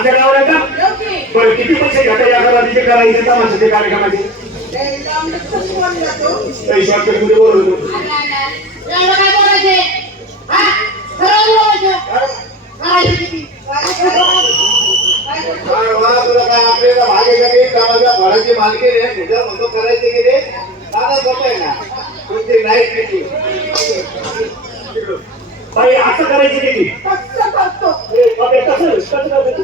आमच्या गावाला आहे का? की? बरं किती पैसे घेता या घराचे करायचे तमाशाचे कार्यक्रमाचे. लय लांब कसं बोलला तो? काही शॉर्टकटमध्ये बोलवतो? हा? घराची मालकी आहे तुझ्या म्हणतो करायचे की रे दादा सोपं आहे ना? तुमची नाईट किती? बाई असं करायचे किती कसं करतो? ए, बाबा, कसं कसं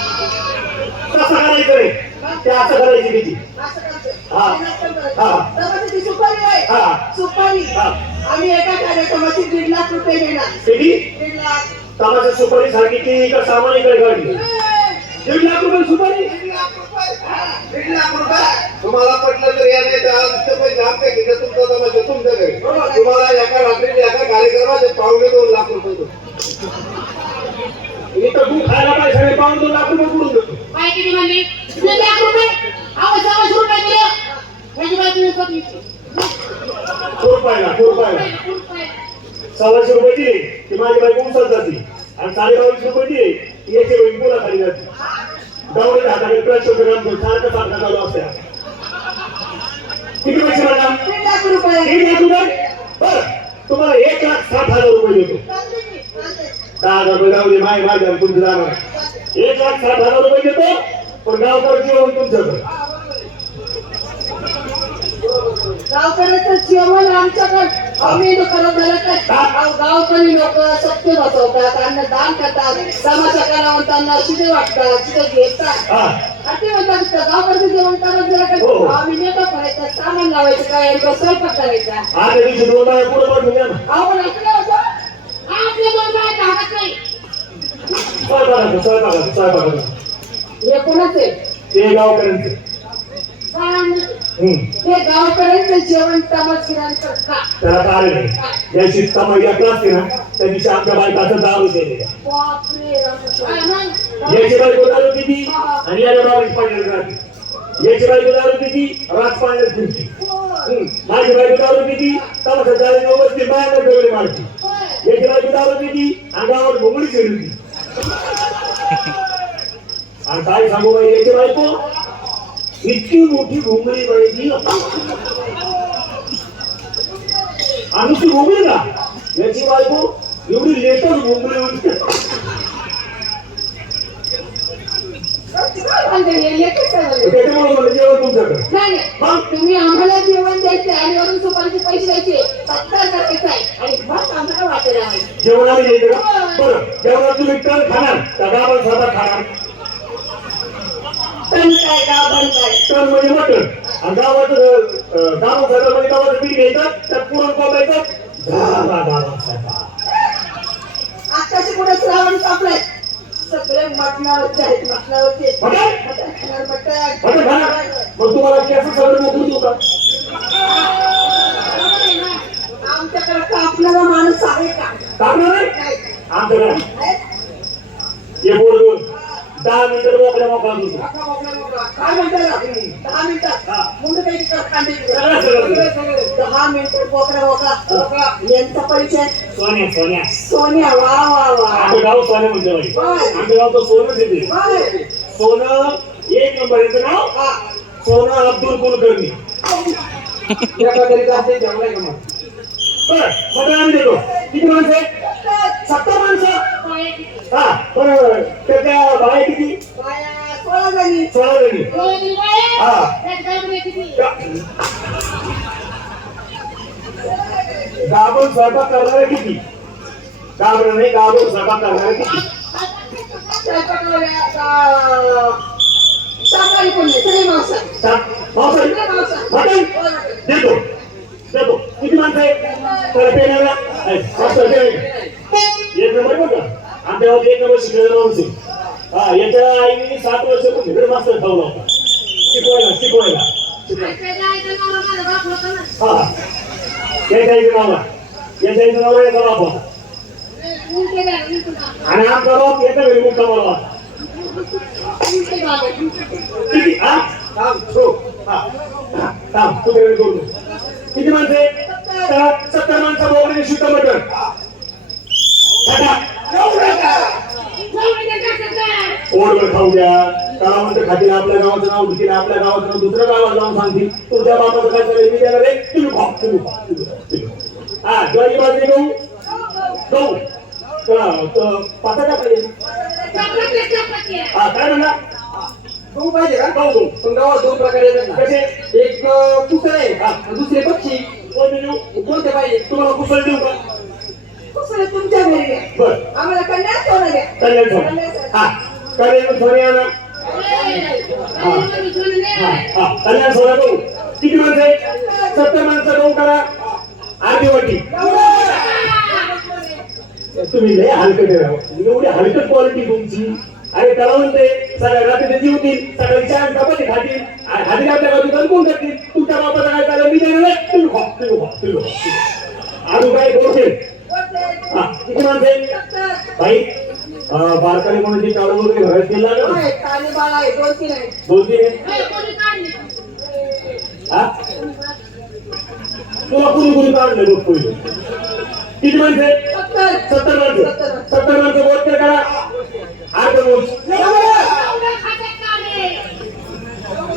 कसं करायचं रे ते असं करायचे किती हा. हा. ती सुपारी आहे. सुपारी आम्ही एका कार्यक्रमाची दीड लाख रुपये देणार किती दीड लाख सुपारी सारखी ती का सामान इकडे गाडी दीड लाख रुपये सुपारी दीड लाख रुपये तुम्हाला पटलं तर या नाही तर आमचं पैसे घेतलं तुमचा तमाशा तुम्हाला एका रात्रीच्या एका कार्यक्रमाचे पावणे दोन लाख रुपये देतो. इथं तू खायला पाहिजे सगळे दोन लाख रुपये कुठून देतो काय किती म्हणली? दीड लाख रुपये? दिले. बाजू. रुपयाला रुपयाला. सव्वाशे रुपये दिले की माझी बाई उंचात जाते आणि साडेबावीस रुपये दिले याची बाई मुला खाली जाते दौडे हाताने प्रचंड काम करून सारखं सारखं चालू असते किती पैसे मॅडम दीड लाख रुपये दीड लाख रुपये बरं तुम्हाला एक लाख साठ हजार रुपये देतो. दहा हजार रुपये जाऊ दे माय माझ्या तुमचं जाणार एक लाख साठ हजार रुपये देतो पण गावकर जेवण तुमच्याकडे हा. गावकऱ्याचं जेवण आमच्याकडे आम्ही झालं काय गाव- गावकरी लोक सत्य बसवतात त्यांना दान करतात तमाशा कलावंतांना शिटे वाटतात शिटे घेतात. हा. आणि ते म्हणतात "त्या गावकऱ्याचं जेवण करत हो. काय आम्ही मेकअप करायचं सामान लावायचं काय? स्वयंपाक करायचा. आज पण भागत नाही. स्वयंपाकाचं स्वयंपाकाचं स्वयंपाकाचं हे कोणाच? आहे ते गावकऱ्यांचं. बाळांनी. हम्म. हे गावकऱ्यांचं जेवण तमाशगिरांचं का त्याला काय नाही याची तमाई यातला असते ना त्या दिवशी आमच्या बायकाचं दारू बापरे मग? याची बायको दारू पिती आणि याला बावीस पाण्यात राहते. याची बायको दारू पिती रात पाण्यात फिरती. हम्म. माझी बायको दारू पिती तमाशा चाळीस नव्वद बाहेर डोळे मारती. याची बायको दारू पिती भोंगडी आणि काय सांगू बाई याची बायको इतकी मोठी भोंगडी बाई आणि ती भोंगडी का? याची बायको एवढी लेटच भोंगडी होती. त्याच्यामुळे मला जेवण तुमच्याकडे नाही नाही. तुम्ही आम्हाला जेवण द्यायचे आणि वरून सुपारीचे पैसे द्यायचे सत्कार करायचा आहे आणि मग आम्हाला वाटायला हवे जेवण का बरं जेवणात तुम्ही टन खाणार का गावात स्वतः खाणार पण काय गाभण काय टन म्हणजे मटण आणि गावात अं, गावात म्हणजे गावाचं पीठ घ्यायचं त्यात पुरण कुठे श्रावण कापलाय सगळे मटणावरचे आहेत मटणावरचे मटण? मटण मग तुम्हाला केस सगळं मोकळून देऊ का आमच्याकडे कापणारा माणूस आहे का टाकणार नाही नाही. आमच्याकडे आहे? हे बोल दहा मिनिटं मोकळ्या मोकळा देतो मोकळा, मोकळा, मोकळा. काय म्हणता दहा मिनिटात हा. मुंडू काही कांदे सगळं, सगळं. दहा मोकळा मोकळा. मोकळा यांचा परिचय? सोन्या सोन्या. सोनिया वा वा वा. आमचं गाव सोन्या म्हणते बाई होय. आमचं गाव तर सोनच येते होय. सोनं एक नंबर याचं नाव? हा. सोनं अब्दुल कुलकर्णी. एका तरी जेवलाय का मग? बरं मग आम्ही देतो. किती माणसं आहेत? करणारे किती? गाबण नाही गाबून स्वयंपाक करणारे किती? मांसाहारी. देतो. देतो. किती माणसं आहे. एक नंबर बघा आमच्या एक नंबर शिकलेला माणूस आहे. हा याच्या आईने सात वर्ष तिकडे मास्तर ठेवला होता शिकवायला शिकवायला. हा याच्या आईचं नाव याच्या आईचं नाव आहे याचा बाप होता आणि आमचा बाप याच्या घरी मुक्का मला किती? हा? थांब हो. हा. थांब तू वेळ करू किती सत्तर. माणसं बोलणे शुद्ध मटण. ओढवर खाऊ द्या. त्याला खातील आपल्या गावाचं नाव घेतील आपल्या गावाचं नाव दुसऱ्या गावात जाऊन सांगतील. तुझ्या बापाचं काय चालेल मी देणार आहे तुम्ही खा तुम्ही खा तुम्ही हा ज्वारी बाजरी गहू गहू तर- तर पाता का पाहिजे. हा काय म्हणा गहू पाहिजे का? गहू गहू पण गावात दोन प्रकार येतात ना. कसे? एक कुसळ आहे. आणि दुसरे पक्षी. कोणते देऊ कोणते पाहिजे? तुम्हाला कुशल देऊ का? कुसळ तुमच्या घरी द्या. बर. आम्हाला कन्या सोनं द्या कल्याण सोने हा. कल्याण सोने आणा हा. हा. हा. कल्याण सोना गहू किती माणसं आहे सत्तर माणसं गहू करा. अर्धी वाटी तुम्ही लय हलकट आहे एवढी हलकट क्वालिटी तुमची अरे त्याला म्हणते सगळ्या रात्री जेवतील सकाळी चहा आणि चपाती खातील आणि हाती आपल्या गावी कोण करतील तुमच्या बापाचा काय झालं मी देणार नाही. तुम्ही खा तुम्ही खा तुम्ही खा, तुम्ही खा. अजून काय बोलते हा किती माणसं आहे भाई अं, बारकाली म्हणून काढून वगैरे घरात केला का आहे, काली बाळा आहे दोन तीन आहे दोन तीन आहे. हे तुला कुणी कुणी काढलं बघ पहिले किती माणसं सत्तर. सत्तर माणसं. सत्तर. माणसं बोलते करा. आठ.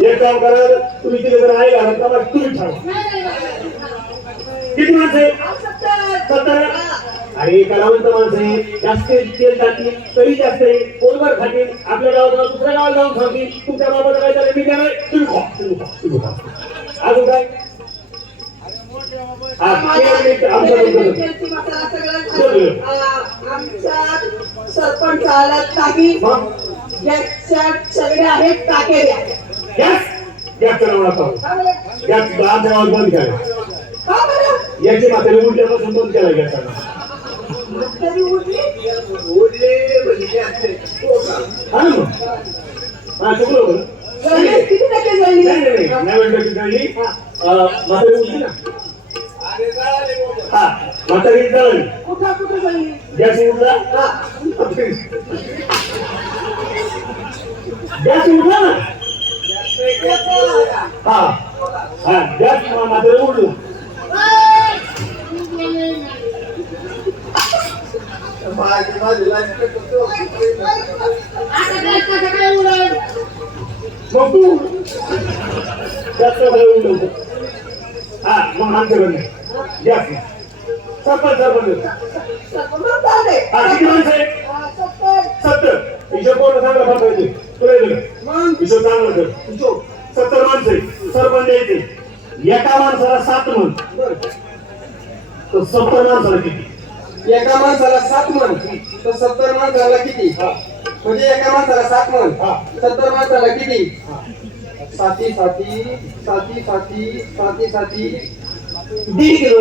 एक काम करा तुम्ही तिथे जर आहे का मग तुम्ही ठरवा. किती माणसं सत्तर. अरे कलावंत माणसं जास्त तेल टाकतील तरी जास्त पोटभर खातील. आपल्या गावात दुसऱ्या गावाला जाऊन खातील. तुमच्या बाबाचं काय झालं? मी काय तुम्ही खा तुम्ही खा तुम्ही खा. अजून काय? आमचं आ, आमच्या सरपंच आला टाकी सगळे आहेत टाके बंद केला? याची म्हातारी उलट्यापासून बंद केला गॅस तरी उठली ओढले म्हणजे असते. हो का? हा म्हातारी जळली कुठं कुठं जळली गॅस उठला गॅस उठला ना हा हा गॅस म्हातारी उडलो ओय! माझी माझी लाईफ करतो. आता काय कसं काय उडवलं? मग तू जास्त वेळ उडवतो हा मग आमच्याकडे नाही गॅस नाही. सरपंच सरपंच किती माणसं आहे सत्तर. सत्तर हिशोब कोण चांगला पाठवायचे तुला येतं हिशोब चांगला कर सत्तर माणसं आहे सरपंच यायचे एका माणसाला सात म्हण तर सत्तर माणसाला किती एका माणसाला सात मन तर सत्तर माणसाला किती म्हणजे एका माणसाला सात मन हा. सत्तर माणसाला किती साथी साथी साथी साथी साथी साथी दीड किलो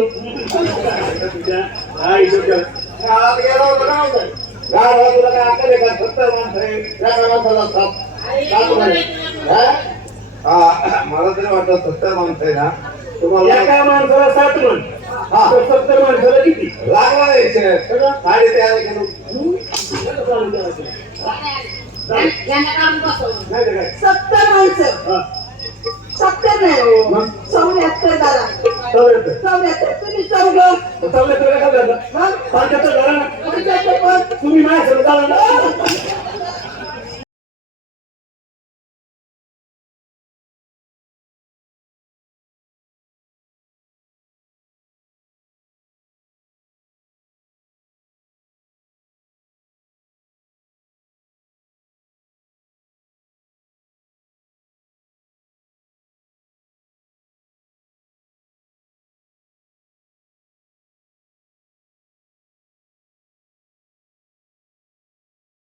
हा हिशोब कर गावात गेलो होतो ना आपण. गावाला तुला काय अक्कल आहे का? सत्तर माणसं आहे. एका माणसाला सात. हा? हा, मला तरी वाटतं सत्तर माणसं आहे ना तुम्हाला एका माणसाला सात म्हण हा. तर सत्तर माणसाला किती लागला नाही. साडे तेरा किलो सत्तर माणसं नाही चौऱ्याहत्तर दादा तुम्ही चौघ चौऱ्याहत्तर काय झालं